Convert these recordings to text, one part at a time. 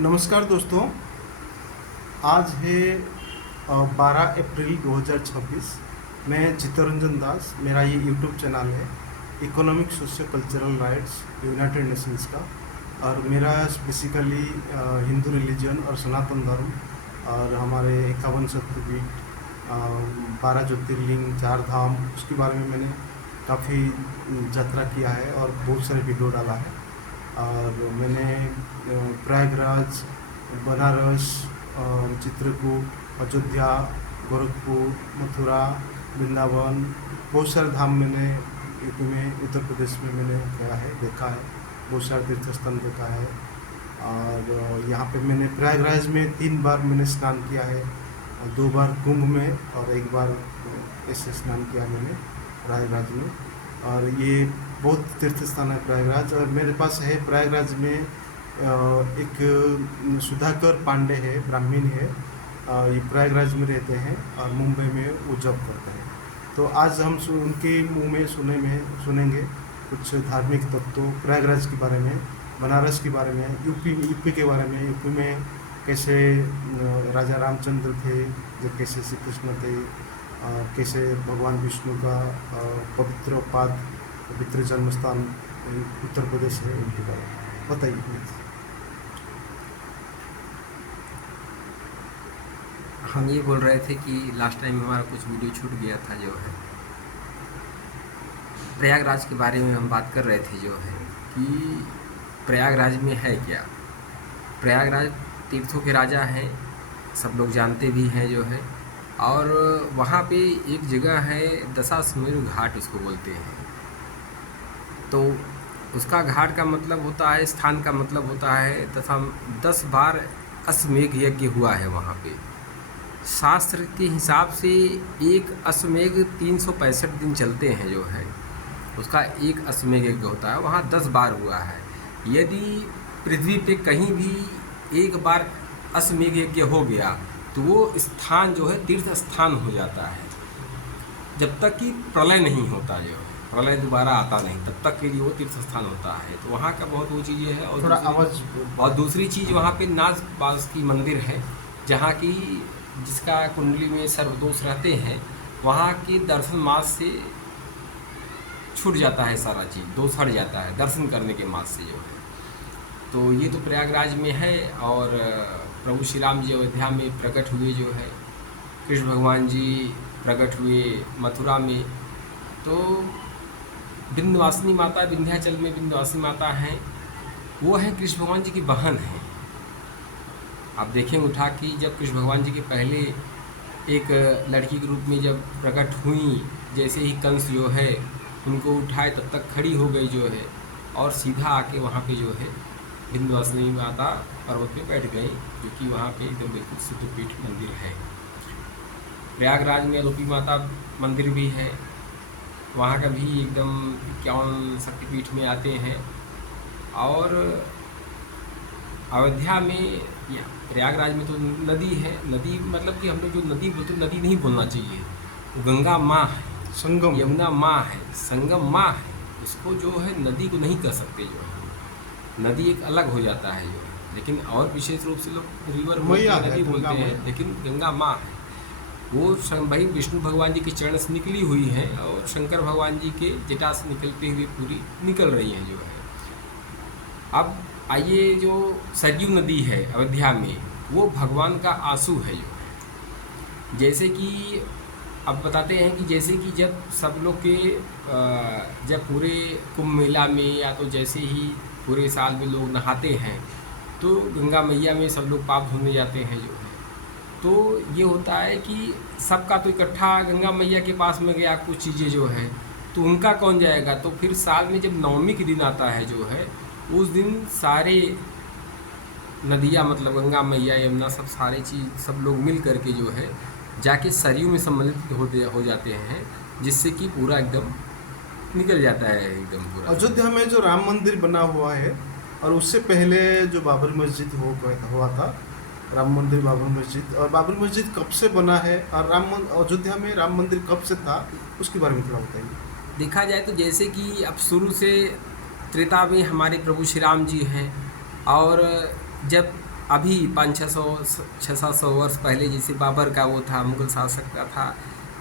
नमस्कार दोस्तों। आज है 12 अप्रैल 2026। मैं चित्तरंजन दास, मेरा ये यूट्यूब चैनल है economic socio cultural rights United Nations का। और मेरा बेसिकली हिंदू रिलीजन और सनातन धर्म और हमारे 51 शक्तिपीठ, 12 ज्योतिर्लिंग, 4 धाम, उसके बारे में मैंने काफ़ी यात्रा किया है और बहुत सारे वीडियो डाला है। और मैंने प्रयागराज, बनारस, चित्रकूट, अयोध्या, गोरखपुर, मथुरा, वृंदावन, बहुत सारे धाम मैंने यूपी में, उत्तर प्रदेश में मैंने गया है, देखा है। बहुत सारे तीर्थ स्थान देखा है। और यहाँ पे मैंने प्रयागराज में 3 बार मैंने स्नान किया है, 2 बार कुंभ में और 1 बार ऐसे स्नान किया मैंने प्रयागराज में। और ये बहुत तीर्थ स्थान है प्रयागराज। और मेरे पास है प्रयागराज में एक सुधाकर पांडे है, ब्राह्मण है। ये प्रयागराज में रहते हैं और मुंबई में वो जॉब करते हैं। तो आज हम उनके मुंह में सुनेंगे कुछ धार्मिक तत्वों प्रयागराज के बारे में, बनारस के बारे में, यूपी के बारे में। यूपी में कैसे राजा रामचंद्र थे, जब कैसे श्री कृष्ण थे, कैसे भगवान विष्णु का पवित्र जन्म स्थान उत्तर प्रदेश है, उनके बारे में बताइए प्लीज़। हम ये बोल रहे थे कि लास्ट टाइम हमारा कुछ वीडियो छूट गया था, जो है प्रयागराज के बारे में हम बात कर रहे थे, जो है कि प्रयागराज में है क्या। प्रयागराज तीर्थों के राजा हैं, सब लोग जानते भी हैं, जो है। और वहाँ पे एक जगह है, दशाश्वमेध घाट उसको बोलते हैं। तो उसका घाट का मतलब होता है, स्थान का मतलब होता है 10 बार अश्वमेध यज्ञ हुआ है वहाँ पे। शास्त्र के हिसाब से एक अश्वमेध 365 दिन चलते हैं, जो है उसका एक अश्वमेध यज्ञ होता है, वहाँ 10 बार हुआ है। यदि पृथ्वी पे कहीं भी एक बार अश्वमेध यज्ञ हो गया तो वो स्थान जो है तीर्थ स्थान हो जाता है, जब तक कि प्रलय नहीं होता, जो है प्रलय दोबारा आता नहीं, तब तक के लिए वो तीर्थ स्थान होता है। तो वहाँ का बहुत वो चीज़ें है। और दूसरी चीज़ वहाँ पे नाग बास की मंदिर है, जहाँ की जिसका कुंडली में सर्वदोष रहते हैं, वहाँ के दर्शन मास से छूट जाता है, सारा चीज़ दोष हट जाता है दर्शन करने के मास से, जो है। तो ये तो प्रयागराज में है। और प्रभु श्री राम जी अयोध्या में प्रकट हुए, जो है कृष्ण भगवान जी प्रकट हुए मथुरा में। तो विंध्यवासिनी माता, विंध्याचल में विंध्यवासिनी माता हैं, वो है कृष्ण भगवान जी की बहन है। आप देखें उठा कि जब कृष्ण भगवान जी के पहले एक लड़की के रूप में जब प्रकट हुई, जैसे ही कंस जो है उनको उठाए तब तक खड़ी हो गई, जो है, और सीधा आके वहाँ पे जो है विंध्यवासिनी माता पर्वत पे बैठ गई, क्योंकि वहाँ पे एकदम बिल्कुल सिद्धपीठ मंदिर है। प्रयागराज में अलोपी माता मंदिर भी है, वहाँ का भी एकदम 51 शक्तिपीठ में आते हैं। और अयोध्या में या प्रयागराज में तो नदी है। नदी मतलब कि हम लोग जो नदी बोलते, नदी नहीं बोलना चाहिए, वो गंगा माँ है, संगम, यमुना माँ है, संगम माँ है। इसको जो है नदी को नहीं कह सकते, जो है नदी एक अलग हो जाता है, जो है। लेकिन और विशेष रूप से लोग रिवर नदी बोलते हैं, लेकिन गंगा माँ है। वो भाई विष्णु भगवान जी के चरण से निकली हुई है और शंकर भगवान जी के जटा से निकलते हुए पूरी निकल रही है, जो है। अब आइए, जो सरयू नदी है अयोध्या में, वो भगवान का आंसू है, जो है। जैसे कि अब बताते हैं कि जैसे कि जब सब लोग के जब पूरे कुंभ मेला में या तो जैसे ही पूरे साल में लोग नहाते हैं, तो गंगा मैया में सब लोग पाप धोने जाते हैं, जो है। तो ये होता है कि सबका तो इकट्ठा गंगा मैया के पास में गया कुछ चीज़ें, जो है, तो उनका कौन जाएगा। तो फिर साल में जब नवमी के दिन आता है, जो है, उस दिन सारे नदियाँ मतलब गंगा मैया, यमुना, सब सारे चीज़ सब लोग मिल करके, जो है, जाके सरयू में सम्मिलित हो जाते हैं, जिससे कि पूरा एकदम निकल जाता है, एकदम पूरा। अयोध्या में जो राम मंदिर बना हुआ है, और उससे पहले जो बाबरी मस्जिद हुआ था, राम मंदिर, बाबरी मस्जिद, और बाबरी मस्जिद कब से बना है, और अयोध्या में राम मंदिर कब से था, उसके बारे में थोड़ा बताइए। देखा जाए तो जैसे कि अब शुरू से त्रेता में हमारे प्रभु श्री राम जी हैं, और जब अभी 500-600 वर्ष पहले जैसे बाबर का वो था, मुगल शासक का था,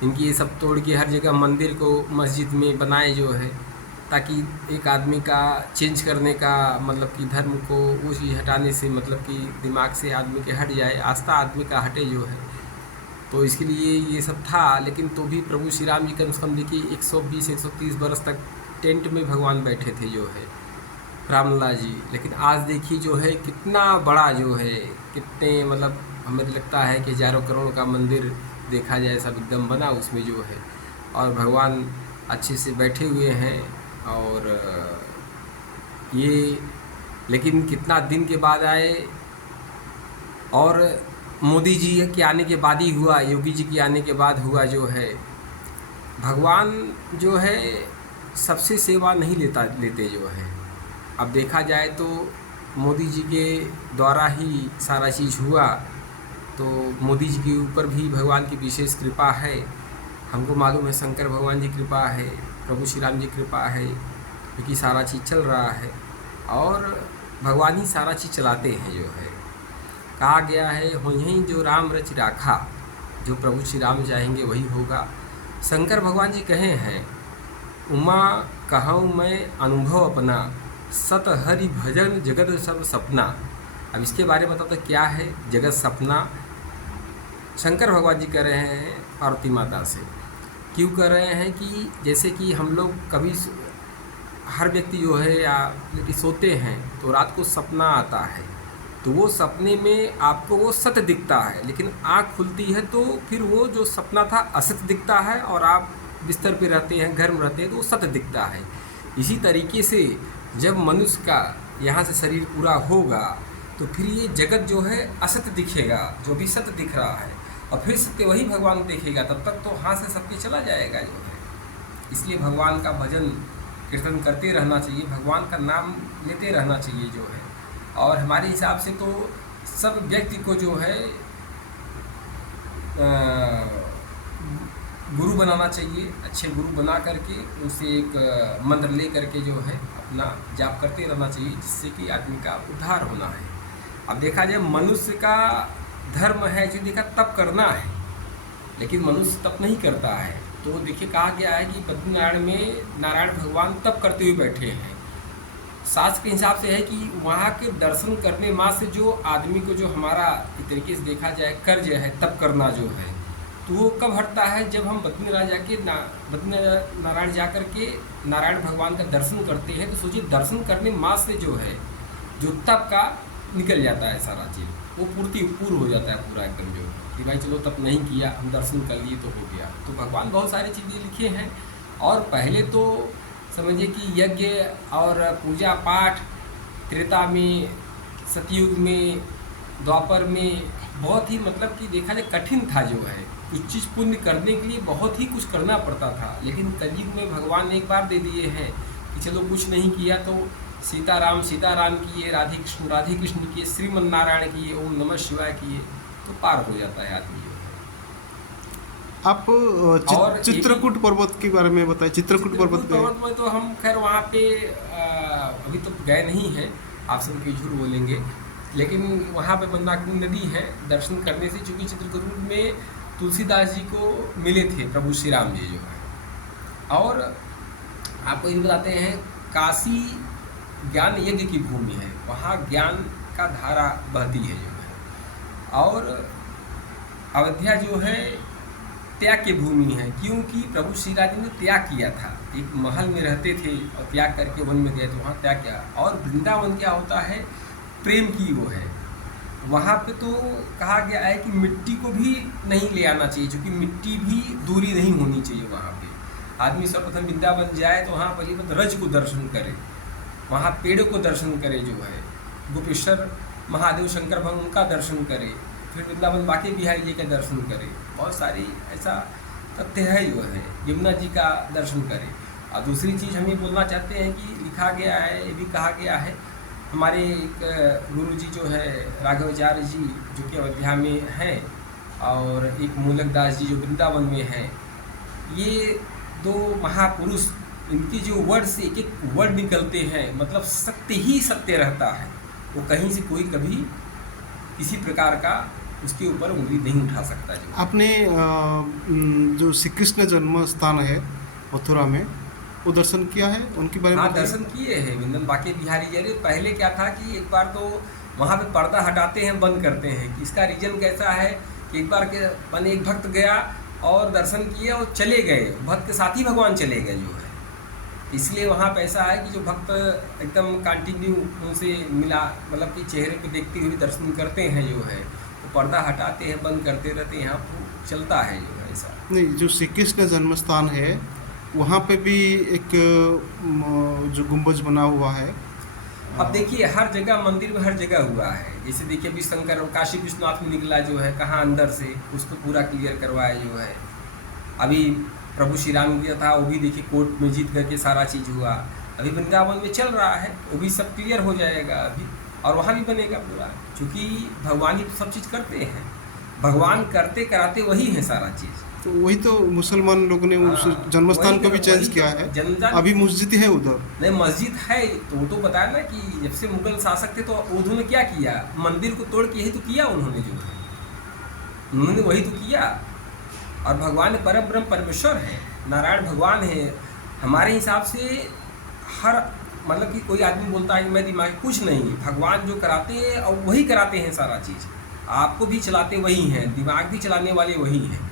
इनकी ये सब तोड़ के हर जगह मंदिर को मस्जिद में बनाए जो है, ताकि एक आदमी का चेंज करने का मतलब कि धर्म को वो चीज़ हटाने से मतलब कि दिमाग से आदमी के हट जाए, आस्था आदमी का हटे जो है, तो इसके लिए ये सब था। लेकिन तो भी प्रभु श्री राम जी कम से कम देखिए 120-130 बरस तक टेंट में भगवान बैठे थे जो है, रामलला जी। लेकिन आज देखिए जो है कितना बड़ा जो है, कितने मतलब हमें लगता है कि हज़ारों करोड़ का मंदिर देखा जाए सब एकदम बना उसमें जो है, और भगवान अच्छे से बैठे हुए हैं। और ये लेकिन कितना दिन के बाद आए, और मोदी जी के आने के बाद ही हुआ, योगी जी के आने के बाद हुआ जो है। भगवान जो है सबसे सेवा नहीं लेते जो है। अब देखा जाए तो मोदी जी के द्वारा ही सारा चीज़ हुआ, तो मोदी जी के ऊपर भी भगवान की विशेष कृपा है। हमको मालूम है शंकर भगवान जी कृपा है, प्रभु श्री राम जी कृपा है, क्योंकि सारा चीज़ चल रहा है और भगवान ही सारा चीज़ चलाते हैं जो है। कहा गया है हो यहीं जो राम रच राखा, जो प्रभु श्री राम चाहेंगे वही होगा। शंकर भगवान जी कहे हैं, उमा कहूँ मैं अनुभव अपना, सत हरि भजन जगत सब सपना। अब इसके बारे में बताओ तो क्या है जगत सपना। शंकर भगवान जी कह रहे हैं पार्वती माता से, क्यों कर रहे हैं कि जैसे कि हम लोग कभी हर व्यक्ति जो है या कि सोते हैं तो रात को सपना आता है, तो वो सपने में आपको वो सत्य दिखता है, लेकिन आँख खुलती है तो फिर वो जो सपना था असत्य दिखता है, और आप बिस्तर पे रहते हैं, घर में रहते हैं तो वो सत्य दिखता है। इसी तरीके से जब मनुष्य का यहाँ से शरीर पूरा होगा तो फिर ये जगत जो है असत्य दिखेगा, जो भी सत्य दिख रहा है, और फिर सत्य वही भगवान देखेगा। तब तक तो हाथ से सबके चला जाएगा जो है। इसलिए भगवान का भजन कीर्तन करते रहना चाहिए, भगवान का नाम लेते रहना चाहिए जो है। और हमारे हिसाब से तो सब व्यक्ति को जो है गुरु बनाना चाहिए, अच्छे गुरु बना करके उनसे एक मंत्र ले करके जो है अपना जाप करते रहना चाहिए, जिससे कि आदमी का उद्धार होना है। अब देखा जाए मनुष्य का धर्म है जो देखा तप करना है, लेकिन मनुष्य तप नहीं करता है। तो देखिए कहा गया है कि बद्रीनारायण में नारायण भगवान तप करते हुए बैठे हैं। शास्त्र के हिसाब से है कि वहाँ के दर्शन करने मात्र से जो आदमी को जो हमारा एक तरीके से देखा जाए कर्ज है तप करना जो है, तो वो कब हटता है जब हम बद्रीनारायण जाके बद्रीनारायण जा कर के नारायण भगवान का दर्शन करते हैं। तो सोचिए दर्शन करने मात्र से जो है जो तप का निकल जाता है सारा चीज़, वो पूर्ण हो जाता है पूरा एकदम जो कि भाई चलो तप नहीं किया, हम दर्शन कर लिए तो हो गया। तो भगवान बहुत सारी चीज़ें लिखे हैं। और पहले तो समझिए कि यज्ञ और पूजा पाठ त्रेता में, सतयुग में, द्वापर में बहुत ही मतलब कि देखा जाए कठिन था जो है। कुछ चीज़ पुण्य करने के लिए बहुत ही कुछ करना पड़ता था, लेकिन कलयुग में भगवान ने एक बार दे दिए हैं कि चलो कुछ नहीं किया तो सीताराम किए, राधे कृष्ण किए, श्रीमन नारायण किए, ओम नमः शिवाय किए, तो पार हो जाता है आदमी। आप चित्रकूट पर्वत के बारे में बताएं। चित्रकूट पर्वत में तो हम खैर वहाँ पे अभी तो गए नहीं हैं, आप सब की झूठ बोलेंगे, लेकिन वहाँ पे मंदाकिनी नदी है दर्शन करने से, चूँकि चित्रकूट में तुलसीदास जी को मिले थे प्रभु श्री राम जी जो है। और आपको ये बताते हैं काशी ज्ञान यज्ञ की भूमि है, वहाँ ज्ञान का धारा बहती है जो है। और अयोध्या जो है त्याग की भूमि है, क्योंकि प्रभु श्री राम जी ने त्याग किया था, एक महल में रहते थे और त्याग करके वन में गए तो वहाँ त्याग किया। और वृंदावन क्या होता है प्रेम की वो है, वहाँ पे तो कहा गया है कि मिट्टी को भी नहीं ले आना चाहिए, क्योंकि मिट्टी भी दूरी नहीं होनी चाहिए वहाँ पे। आदमी सर्वप्रथम वृंदावन जाए तो वहाँ पहले रज को दर्शन करे, वहाँ पेड़ों को दर्शन करे जो है, गोपेश्वर महादेव शंकर भगवान उनका दर्शन करे, फिर वृंदावन बाकी बिहारी जी का दर्शन करे। बहुत सारी ऐसा तथ्य है जो है, यमुना जी का दर्शन करे। और दूसरी चीज़ हम ये बोलना चाहते हैं कि लिखा गया है, ये भी कहा गया है, हमारे एक गुरु जी जो है राघवाचार्य जी जो कि अयोध्या में हैं, और एक मूलक दास जी जो वृंदावन में हैं, ये दो महापुरुष, इनकी जो वर्ड से एक एक वर्ड निकलते हैं, मतलब सत्य ही सत्य रहता है, वो कहीं से कोई कभी किसी प्रकार का उसके ऊपर उंगली नहीं उठा सकता जो। आपने जो श्री कृष्ण जन्म स्थान है मथुरा में, वो दर्शन किया है? उनके बारे में हाँ, बताइए। दर्शन किए हैं वृंदावन बांके बिहारी जी। पहले क्या था कि एक बार तो वहाँ पे पर्दा हटाते हैं, बंद करते हैं। कि इसका रीजन कैसा है कि एक बार के मैंने एक भक्त गया और दर्शन किए और चले गए, भक्त के साथ ही भगवान चले गए जो है। इसलिए वहाँ पे ऐसा है कि जो भक्त एकदम कंटिन्यू उनसे मिला, मतलब कि चेहरे पे देखते हुए दर्शन करते हैं जो है, तो पर्दा हटाते हैं, बंद करते रहते हैं, यहाँ तो चलता है जो है ऐसा। नहीं, जो श्री कृष्ण जन्म स्थान है वहाँ पे भी एक जो गुंबज बना हुआ है। अब देखिए हर जगह मंदिर में हर जगह हुआ है। जैसे देखिए अभी शंकर काशी विश्वनाथ में निकला जो है, कहाँ अंदर से उसको पूरा क्लियर करवाया जो है। अभी प्रभु श्री राम गया था, वो भी देखिए कोर्ट में जीत करके सारा चीज़ हुआ। अभी वृंदावन में चल रहा है, वो भी सब क्लियर हो जाएगा अभी, और वहाँ भी बनेगा पूरा, क्योंकि भगवान ही तो सब चीज़ करते हैं। भगवान करते कराते वही है सारा चीज़। तो वही तो मुसलमान लोगों ने उस हाँ, जन्म स्थान वही को भी तो- चेंज वही किया तो है। जनजाति- अभी मस्जिद है उधर। नहीं, मस्जिद है तो वो तो बताया ना कि जब से मुगल शासक थे तो उन्होंने क्या किया, मंदिर को तोड़ के यही तो किया उन्होंने जो है, उन्होंने वही तो किया। और भगवान परम ब्रह्म परमेश्वर है, नारायण भगवान है। हमारे हिसाब से हर मतलब कि कोई आदमी बोलता है कि मैं दिमाग कुछ नहीं, भगवान जो कराते हैं और वही कराते हैं सारा चीज़। आपको भी चलाते वही हैं, दिमाग भी चलाने वाले वही हैं,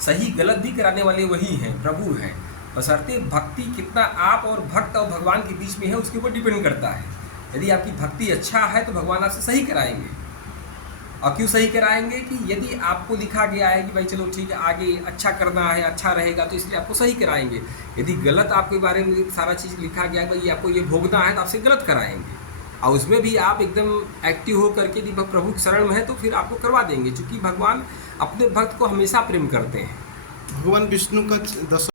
सही गलत भी कराने वाले वही हैं, प्रभु हैं। बशर्ते भक्ति कितना आप और भक्त और भगवान के बीच में है उसके ऊपर डिपेंड करता है। यदि आपकी भक्ति अच्छा है तो भगवान आपसे सही कराएंगे। और क्यों सही कराएंगे कि यदि आपको लिखा गया है कि भाई चलो ठीक है आगे अच्छा करना है, अच्छा रहेगा, तो इसलिए आपको सही कराएंगे। यदि गलत आपके बारे में सारा चीज़ लिखा गया है भाई आपको ये भोगना है, तो आपसे गलत कराएंगे। और उसमें भी आप एकदम एक्टिव हो करके यदि प्रभु के शरण में है तो फिर आपको करवा देंगे, क्योंकि भगवान अपने भक्त को हमेशा प्रेम करते हैं। भगवान विष्णु का 10